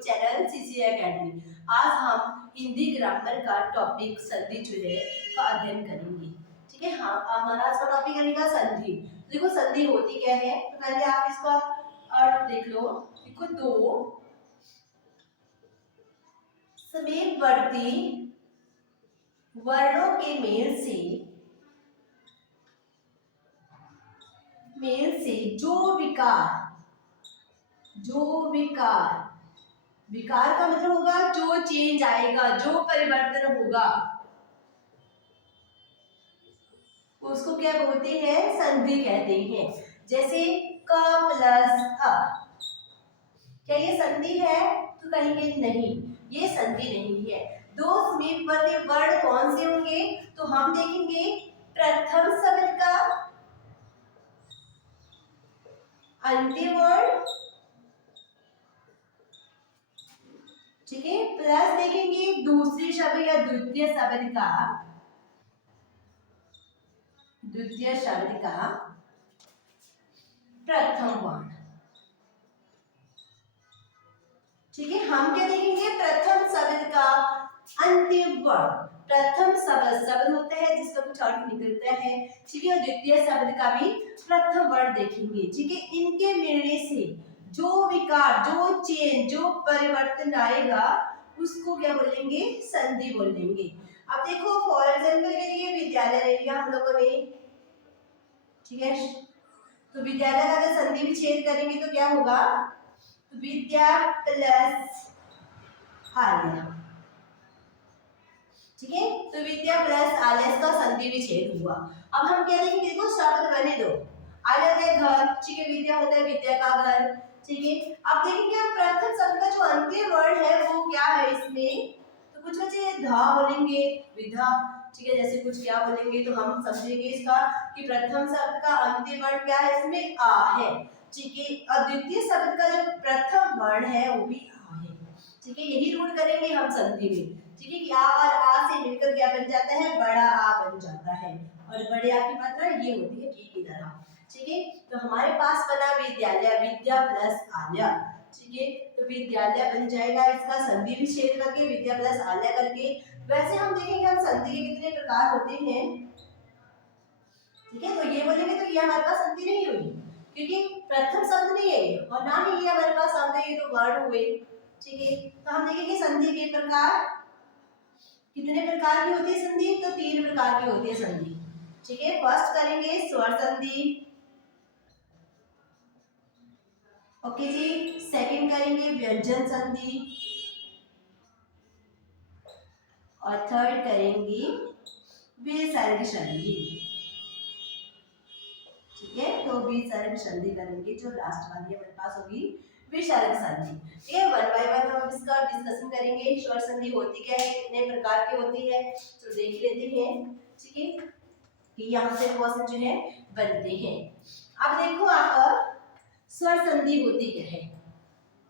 Channel CC academy. आज हम Hindi grammar का टॉपिक संधि जो है का अध्ययन करेंगे। ठीक है, हाँ, हमारा आज का टॉपिक रहेगा संधि। देखो संधि होती क्या है, तो पहले आप इसका अर्थ देख लो। देखो, दो समीपवर्ती वर्णों के मेल से विकार का मतलब होगा जो चेंज आएगा, जो परिवर्तन होगा, उसको क्या बोलते हैं, संधि कहते हैं। जैसे क प्लस अ, क्या ये संधि है? तो कहेंगे नहीं, ये संधि नहीं है। दो समीपवर्ती वर्ण कौन से होंगे? तो हम देखेंगे प्रथम शब्द का अंतिम वर्ण, ठीक है, प्लस देखेंगे दूसरे शब्द या द्वितीय शब्द का प्रथम वर्ण। ठीक है, हम क्या देखेंगे? प्रथम शब्द का अंतिम वर्ण। प्रथम शब्द होता है जिसका कुछ अर्थ निकलता है, ठीक है, और द्वितीय शब्द का भी प्रथम वर्ण देखेंगे। ठीक है, इनके मिलने से जो विकार, जो चेंज, जो परिवर्तन आएगा उसको क्या बोलेंगे? संधि बोलेंगे। अब देखो, फॉर एग्जाम्पल के लिए विद्यालय ले लिया हम लोगों ने, ठीक है, तो विद्यालय का अगर संधि विच्छेद करेंगे तो क्या होगा? विद्या प्लस आलय, ठीक है, तो विद्या प्लस आलय का संधि विच्छेद हुआ। अब हम क्या देखेंगे? देखो, शब्द बने दो, आलय होता है घर, ठीक है, विद्या होता है विद्या का घर, ठीक है। अब देखेंगे प्रथम शब्द का जो अंतिम वर्ण है वो क्या है इसमें? तो कुछ बच्चे धा बोलेंगे, विधा, ठीक है, जैसे कुछ क्या बोलेंगे तो हम समझेंगे इसका कि प्रथम शब्द का अंतिम वर्ण क्या है, इसमें आ है, ठीक है, और द्वितीय शब्द का जो प्रथम वर्ण है वो भी आ है, ठीक है। यही रूल करेंगे हम संधि में, ठीक है, कि आ और आ से मिलकर क्या बन जाता है? बड़ा आ बन जाता है, और बड़े आ की मात्रा ये होती है टी की तरह, ठीक है। तो हमारे पास बना विद्यालय, विद्या प्लस आलय, ठीक है, तो विद्यालय बन जाएगा इसका संधि विच्छेद करके, विद्या प्लस आलय करके। वैसे हम देखेंगे हम संधि के कितने प्रकार होते हैं, ठीक है, तो ये बोलेंगे तो ये हमारे पास संधि नहीं हुई, क्योंकि प्रथम शब्द नहीं है और ना ही ये हमारे पास शब्द है, ये तो वर्ण हुए, ठीक है। तो हम देखेंगे संधि के प्रकार, कितने प्रकार की होती है संधि? तो 3 प्रकार की होती है संधि, ठीक है। फर्स्ट करेंगे स्वर संधि, ओके जी। सेकंड करेंगे व्यंजन संधि, और थर्ड करेंगे विसर्ग संधि, ठीक है। तो विसर्ग संधि करेंगे, जो लास्ट वाली हमारे पास होगी विसर्ग संधि, ठीक है। वन बाय वन हम इसका डिस्कशन करेंगे। स्वर संधि होती क्या है, कितने प्रकार की होती है, तो देख लेते हैं, ठीक है, कि यहाँ से क्वेश्चन जो है बनते हैं। अब देखो, आप स्वर संधि होती क्या है?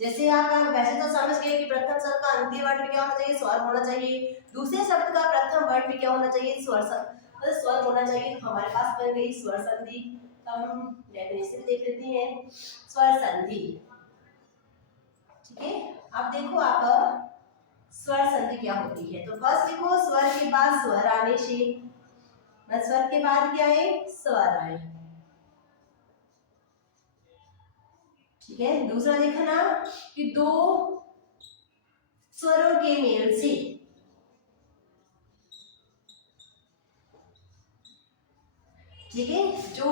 जैसे आप वैसे तो समझ गए कि प्रथम शब्द का अंतिम वर्ण भी क्या होना चाहिए? स्वर होना चाहिए। दूसरे शब्द का प्रथम वर्ण भी क्या होना चाहिए? स्वर होना चाहिए। तो हमारे पास बन गई स्वर संधि। हम डेफिनेशन देख लेते हैं स्वर संधि, ठीक है। अब देखो, आप स्वर संधि क्या होती है? तो फर्स्ट देखो, स्वर के बाद स्वर आने से, स्वर के बाद क्या है? स्वर आए, ठीक है। दूसरा देखना कि दो स्वरों के मेल से, ठीक है, जो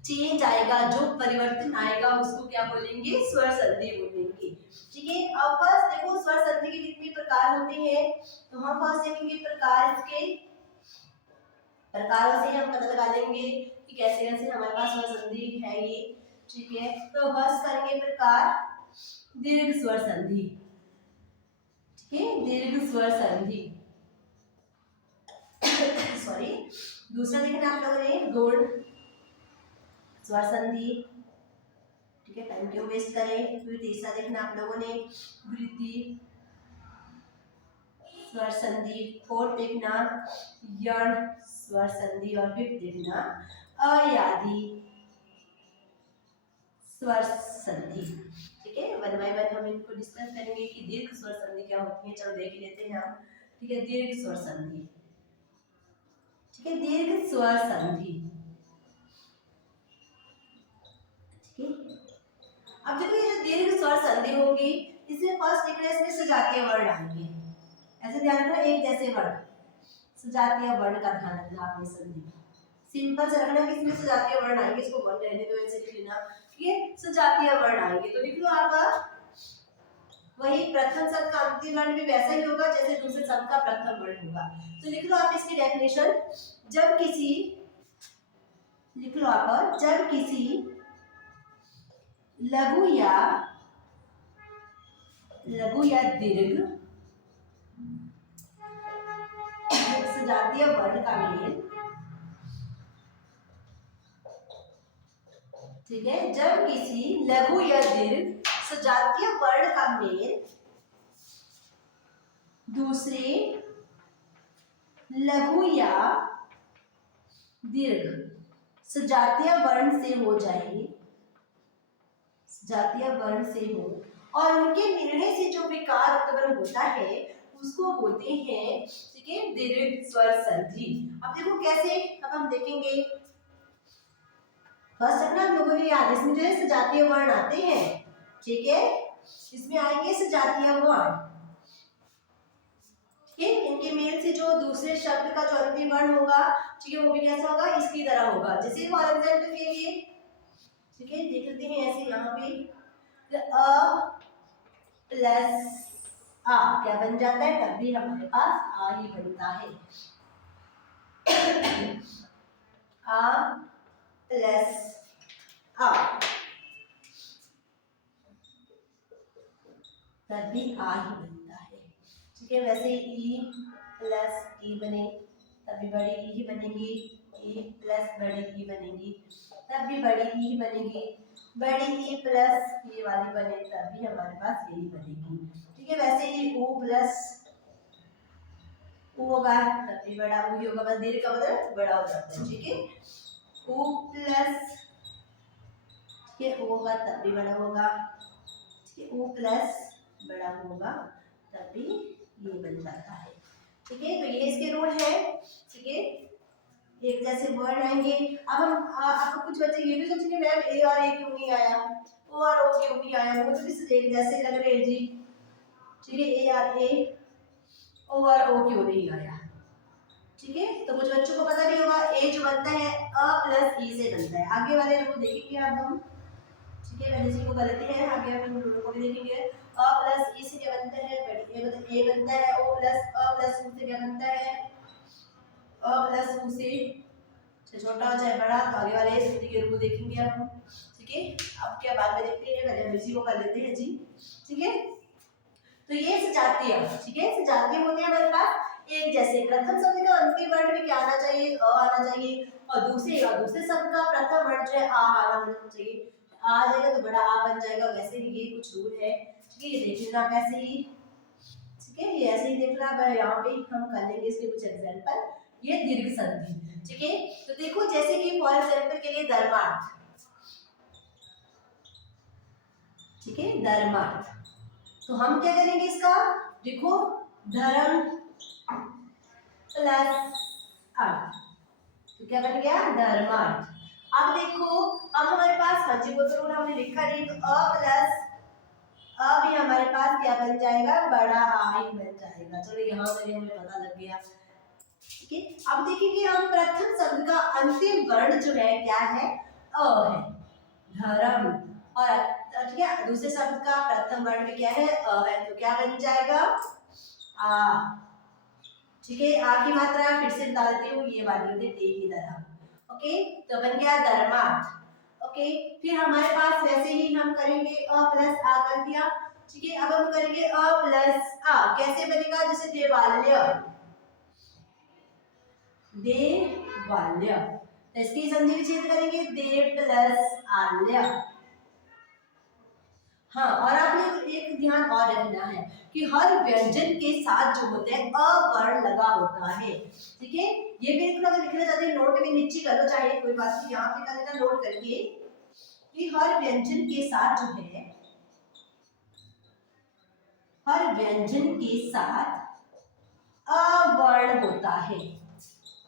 चेंज आएगा, जो परिवर्तन आएगा उसको क्या बोलेंगे? स्वर संधि बोलेंगे, ठीक है। अब फर्स्ट देखो, स्वर संधि के कितने प्रकार होते हैं? तो हम फर्स्ट देखेंगे प्रकार, इसके प्रकारों से हम पता लगा लेंगे कि कैसे कैसे हमारे पास स्वर संधि है ये, ठीक है। तो फर्स्ट करेंगे प्रकार दीर्घ स्वर संधि, ठीक है, दीर्घ स्वर संधि, सॉरी। दूसरा देखना आप लोगों ने गौड़ स्वर संधि, ठीक है, टाइम क्यों वेस्ट करें। फिर तीसरा देखना आप लोगों ने वृद्धि स्वर संधि, फोर्थ देखना यण स्वर संधि, और फिफ्थ देखना अयादि स्वर संधि, ठीक है। वन 1 बाय 1 हम इनको डिस्कस करेंगे कि दीर्घ स्वर संधि क्या होती है। चलो देख लेते हैं हम। ठीक है, दीर्घ स्वर संधि। ठीक है, दीर्घ स्वर संधि। ठीक है, अब देखो ये जो दीर्घ स्वर संधि होगी, इसमें फर्स्ट लिखना इसमें सजातीय वर्ण आएंगे। ऐसे ध्यान रखना, एक जैसे वर्ण, सजातीय वर्ण का ध्यान रखना आपने संधि। सिंपल से रखना कि इसमें सजातीय वर्ण आएंगे, इसको वर्ण रहने दो, ऐसे लिख लेना कि ये सजातीय वर्ण आएंगे। तो लिख लो आप, वही प्रथम शब्द का अंतिम वर्ण भी वैसा ही होगा जैसे दूसरे शब्द का प्रथम वर्ण होगा। तो लिख लो आप इसकी डेफिनेशन, जब किसी, लिख लो आप, जब किसी लघु या दीर्घ सजातीय वर्ण का मेल, ठीक है, जब किसी लघु या दीर्घ सजातीय वर्ण का मेल दूसरे लघु या दीर्घ सजातीय वर्ण से हो जाए, सजातीय वर्ण से हो, और उनके मिलने से जो विकार उत्पन्न होता है उसको बोलते हैं, ठीक है, दीर्घ स्वर संधि। अब देखो कैसे, अब हम देखेंगे। फर्स्ट अपना हम लोगों ने याद, इसमें जो है सजातीय वर्ण आते हैं। ठीक है, इसमें आएंगे सजातीय वर्ण। ठीक है, इनके मेल से जो दूसरे शब्द का जो अंतिम वर्ण होगा, ठीक है, वो भी कैसा होगा, इसकी तरह होगा। जैसे फॉर एग्जाम्पल के लिए, ठीक है, देख लेते हैं ऐसे यहाँ पे अ प्लस आ क्या बन जाता है, तब भी हमारे पास आ ही बनता है। आ प्लस आ, तब भी आ ही बनता है। ठीक है, वैसे ई प्लस ई बने तब भी बड़ी ई ही बनेगी, ई प्लस बड़ी ई बनेगी तब भी बड़ी ई ही बनेगी, बड़ी ई प्लस ये वाली बने तब भी हमारे पास यही बनेगी। ठीक है, वैसे ही ऊ प्लस ऊ होगा तब भी बड़ा ऊ ही होगा, बस दीर्घ का मतलब बड़ा हो जाता है। ठीक है, ऊ प्लस ये होगा तब भी बड़ा होगा, ठीक है, ऊ प्लस बड़ा होगा तब भी ये बन जाता है। ठीक है, तो ये इसके रूल है। ठीक है, एक जैसे वर्ड आएंगे। अब हम आपको कुछ बच्चे ये भी सोचेंगे मैम ए और ए क्यों नहीं आया, ओ और ओ क्यों नहीं आया, वो तो भी एक जैसे लग रहे हैं जी। ठीक है, ए और ए, ओ और ओ क्यों नहीं आया। ठीक है, तो कुछ बच्चों को पता नहीं होगा, ए जो बनता है अ प्लस ई से बनता है। आगे वाले को देखेंगे अब हम। ठीक है, पहले सी को कर लेते हैं, आगे हम दोनों को भी देखेंगे। अ प्लस ई से क्या बनता है, बड़ी ए मतलब ए बनता है, ओ प्लस अ प्लस ऊ से क्या बनता है, अ प्लस ऊ से, चाहे छोटा हो चाहे बड़ा, तो आगे वाले संधि के रूप देखेंगे हम। ठीक है, अब क्या बाद में देखते हैं, पहले हम इसी को कर लेते हैं जी। ठीक है, तो ये सजातीय, ठीक है, सजातीय होते हैं हमारे पास एक जैसे। प्रथम शब्द का अंतिम वर्ण में क्या आना चाहिए, अ आना चाहिए, और दूसरे शब्द का प्रथम वर्ण जो है आ आना चाहिए। आ जाएगा तो बड़ा आ बन जाएगा, वैसे ही ये कुछ रूल है। ठीक है, ये देख लेना आप ऐसे ही। ठीक है, ये ऐसे ही देख लेना, यहाँ पे हम कर लेंगे इसके कुछ एग्जांपल। ये दीर्घ संधि। ठीक है, तो देखो जैसे कि फॉर एग्जांपल के लिए धर्मार्थ। ठीक है, धर्मार्थ, तो हम क्या करेंगे इसका, देखो धर्म प्लस अर्थ, तो क्या बन गया, धर्मार्थ। अब देखो, अब हमारे पास हाँ जी वो तो हमने लिखा नहीं, तो अ प्लस अ भी हमारे पास क्या बन जाएगा, बड़ा आ ही बन जाएगा। चलो यहाँ से हमें पता लग गया। ठीक है, अब देखिए हम प्रथम शब्द का अंतिम वर्ण जो है क्या है, अ है, धर्म, और ठीक है दूसरे शब्द का प्रथम वर्ण भी क्या है, अ है, तो क्या बन जाएगा, आ। ठीक है, आ की मात्रा फिर से बता देती हूँ, ये वाली होती है टे की तरह। ओके, तो बन गया धर्मार्थ। ओके, फिर हमारे पास वैसे ही हम करेंगे अ प्लस आ कर दिया। ठीक है, अब हम करेंगे अ प्लस आ, कैसे बनेगा, जैसे देवालय, देवालय, तो इसकी संधि विच्छेद करेंगे, देव प्लस आल्य। हाँ, और आपने एक ध्यान और रखना है कि हर व्यंजन के साथ जो होता है अ वर्ण लगा होता है। ठीक है, ये बिल्कुल अगर लिखना चाहते हैं नोट में नीचे कर लो, चाहे कोई बात नहीं, यहाँ पे कर लेना नोट करके कि हर व्यंजन के साथ जो है व्यंजन के साथ अवर्ण होता है।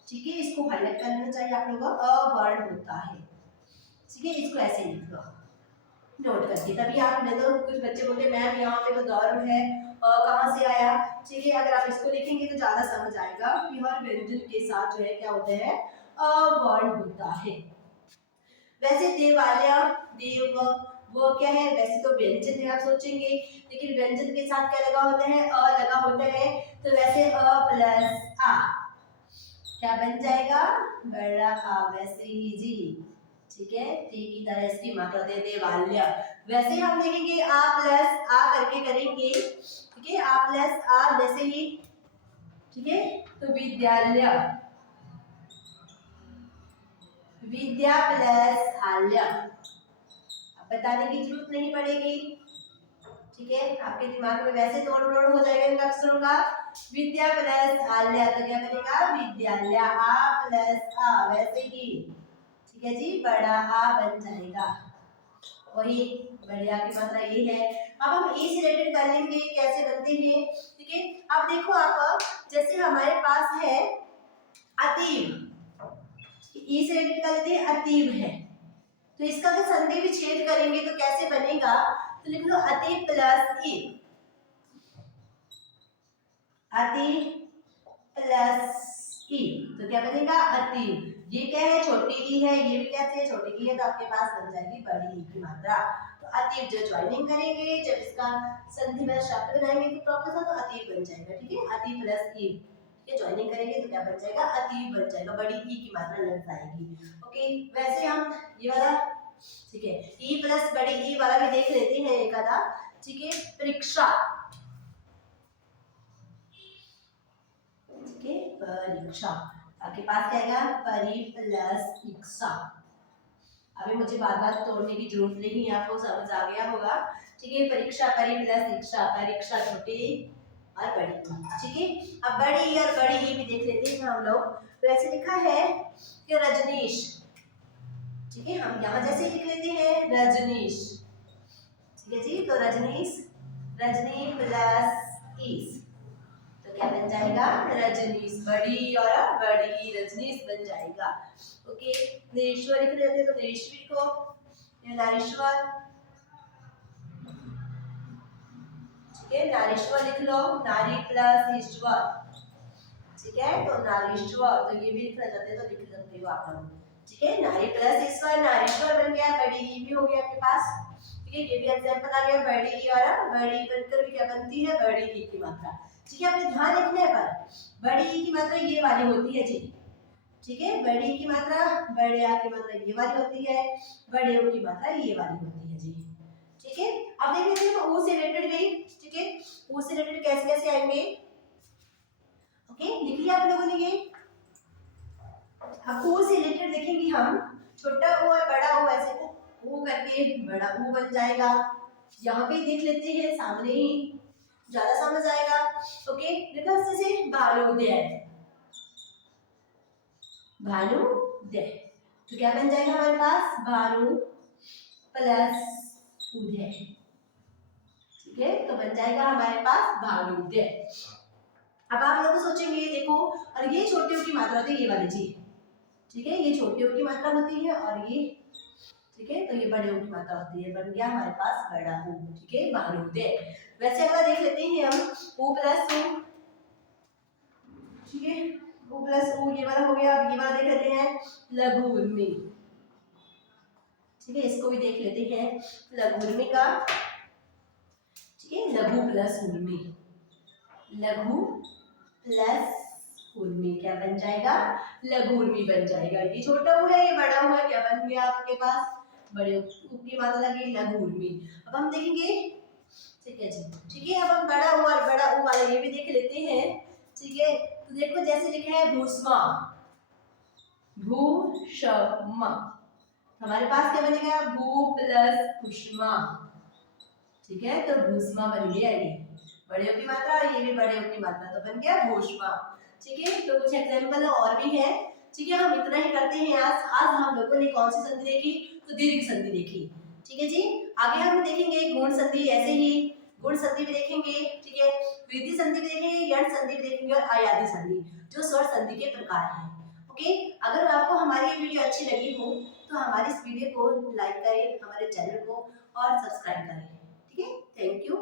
ठीक है, इसको हाईलाइट करना चाहिए आप लोगों को, अवर्ण होता है। ठीक है, इसको ऐसे लिख लो नोट करके। तभी आप नहीं तो कुछ बच्चे बोलते मैम यहाँ पे तो दौर है कहाँ से आया। ठीक है, अगर आप इसको लिखेंगे तो ज्यादा समझ आएगा कि हर व्यंजन के साथ जो है क्या होता है, अवर्ण होता है। वैसे देवालय, देव वो क्या है, वैसे तो व्यंजन है आप सोचेंगे, लेकिन व्यंजन के साथ क्या लगा होता है, अ लगा होता है। तो वैसे अ प्लस आ क्या बन जाएगा, बड़ा आ, वैसे ही जी। ठीक है, टी की तरह इसकी मात्रा दे देवालय। वैसे हम देखेंगे आ प्लस आ करके करेंगे। ठीक है, आ प्लस आ वैसे ही। ठीक है, तो विद्यालय, विद्या प्लस आल्य, अब बताने की जरूरत नहीं पड़ेगी। ठीक है, आपके दिमाग में वैसे तोड़ मरोड़ हो जाएगा इन अक्षरों का। विद्या प्लस आल्य तो क्या बनेगा, विद्यालय। आ प्लस आ वैसे ही। ठीक है जी, बड़ा आ बन जाएगा, वही बढ़िया की मात्रा ये है। अब हम ई से रिलेटेड कर लेंगे कैसे बनते हैं। ठीक है, अब देखो आप, जैसे हमारे पास है अतीव, ई से रिलेटेड कर लेते हैं, अतीव है, तो इसका अगर संधि विच्छेद करेंगे तो कैसे बनेगा, तो लिख लो अतीव प्लस ई, अतीव प्लस ई, तो क्या बनेगा अतीव। ये क्या है, छोटी ई है, ये भी कैसे है, छोटी ई है, तो आपके पास बन जाएगी बड़ी ई की मात्रा। तो अतीव जो ज्वाइनिंग करेंगे, जब इसका संधि में शब्द बनाएंगे तो प्रॉपर सा तो अतीव बन जाएगा। ठीक है, अतीव प्लस ई, ये ज्वाइनिंग करेंगे तो क्या बन जाएगा, अतीव बन जाएगा, बड़ी ई की मात्रा लग जाएगी। ओके, वैसे हम ये वाला, ठीक है, ई प्लस बड़ी ई वाला भी देख लेते हैं एक आधा। ठीक है, परीक्षा, ठीक है, परीक्षा, आपके पास क्या आएगा, परि प्लस इक्षा। अभी मुझे बार बार तोड़ने की जरूरत नहीं है, आपको समझ आ गया होगा। ठीक है, परीक्षा, परि प्लस इक्षा, परीक्षा छोटी और बड़ी। ठीक है, अब बड़ी ई और बड़ी ई भी देख लेते हैं हम लोग। तो ऐसे लिखा है कि रजनीश। ठीक है, हम यहाँ जैसे लिख लेते हैं रजनीश। ठीक है जी, तो रजनीश, रजनी प्लस ईस, तो क्या बन जाएगा, रजनीश, बड़ी और बड़ी रजनीश बन जाएगा। ओके, नेश्वर लिख लेते हैं, तो नेश्वी को नारीश्वर। ठीक है, नारीश्वर लिख लो, नारी प्लस ईश्वर। ठीक है, तो नारीश्वर, तो ये भी लिखना चाहते तो लिख सकते हो आप लोग। ठीक है, नारी प्लस ईश्वर, नारीश्वर बन गया, बड़ी ई भी हो गया आपके पास। ठीक है, ये भी एग्जांपल आ गया, बड़ी ई और बड़ी बनकर भी क्या बनती है, बड़ी ई की मात्रा। ठीक है, आपने ध्यान रखना है पर बड़ी ई की मात्रा ये वाली होती है जी। ठीक है, बड़ी ई की मात्रा, बड़े आ की मात्रा ये वाली होती है, बड़े ओ की मात्रा ये वाली होती है जी। ठीक है, अब देख लेते हैं ओ से रिलेटेड भी। ठीक है, ओ से रिलेटेड कैसे कैसे आएंगे। ओके, लिख लिया आप लोगों ने ये। अब ओ से रिलेटेड देखेंगे हम, छोटा ओ और बड़ा ओ, ऐसे ओ करके बड़ा ओ बन जाएगा। यहाँ पे देख लेते हैं सामने ही, ज्यादा समझ आएगा। ओके, देखो जैसे भानुदय, भानुदय, तो क्या बन जाएगा हमारे पास, भानु प्लस उदय। ठीक है, तो बन जाएगा हमारे पास भानुदय। अब आप लोग सोचेंगे देखो, और ये छोटे ओ की मात्रा होती है ये वाली जी। ठीक है, ये छोटे ओ की मात्रा होती है और ये, ठीक है, तो ये बड़े ओ की मात्रा होती है, बन गया हमारे पास बड़ा ओ। ठीक है, भानुदय। वैसे अगला देख लेते हैं हम, ओ प्लस ओ। ठीक है, ओ प्लस ओ ये वाला हो गया। अब ये वाला देख लेते हैं, लघु उर्मी। ठीक है, इसको भी देख लेते हैं, लघु उर्मी का। ठीक है, लघु प्लस उर्मी, लघु प्लस उर्मी क्या बन जाएगा, लघु उर्मी बन जाएगा। ये छोटा ऊ है, ये बड़ा ऊ है, क्या बन गया आपके पास, बड़े ऊ की मात्रा लगी लघु उर्मी। अब हम देखेंगे, ठीक है जी। ठीक है, अब हम बड़ा ऊ और बड़ा ऊ वाला ये भी देख लेते हैं। ठीक है, तो देखो जैसे लिखा है भूष्मा, भूषमा, हमारे पास क्या बनेगा, भू प्लस उष्मा। ठीक है, तो भूष्मा बन गया ये, बड़े ओ की मात्रा और ये भी बड़े ओ की मात्रा, तो बन गया भूष्मा। ठीक है, तो कुछ एग्जांपल और भी है। ठीक है, हम इतना ही करते हैं आज। आज हम लोगों ने कौन सी संधि देखी, तो दीर्घ संधि देखी। ठीक है जी, आगे हम देखेंगे गुण संधि। ऐसे ही गुण संधि भी देखेंगे, ठीक है, वृद्धि संधि भी देखेंगे, यण संधि भी देखेंगे और अयादि संधि, जो स्वर संधि के प्रकार हैं। ओके, अगर आपको हमारी ये वीडियो अच्छी लगी हो तो हमारी इस वीडियो को लाइक करें, हमारे चैनल को और सब्सक्राइब करें। ठीक है, थैंक यू।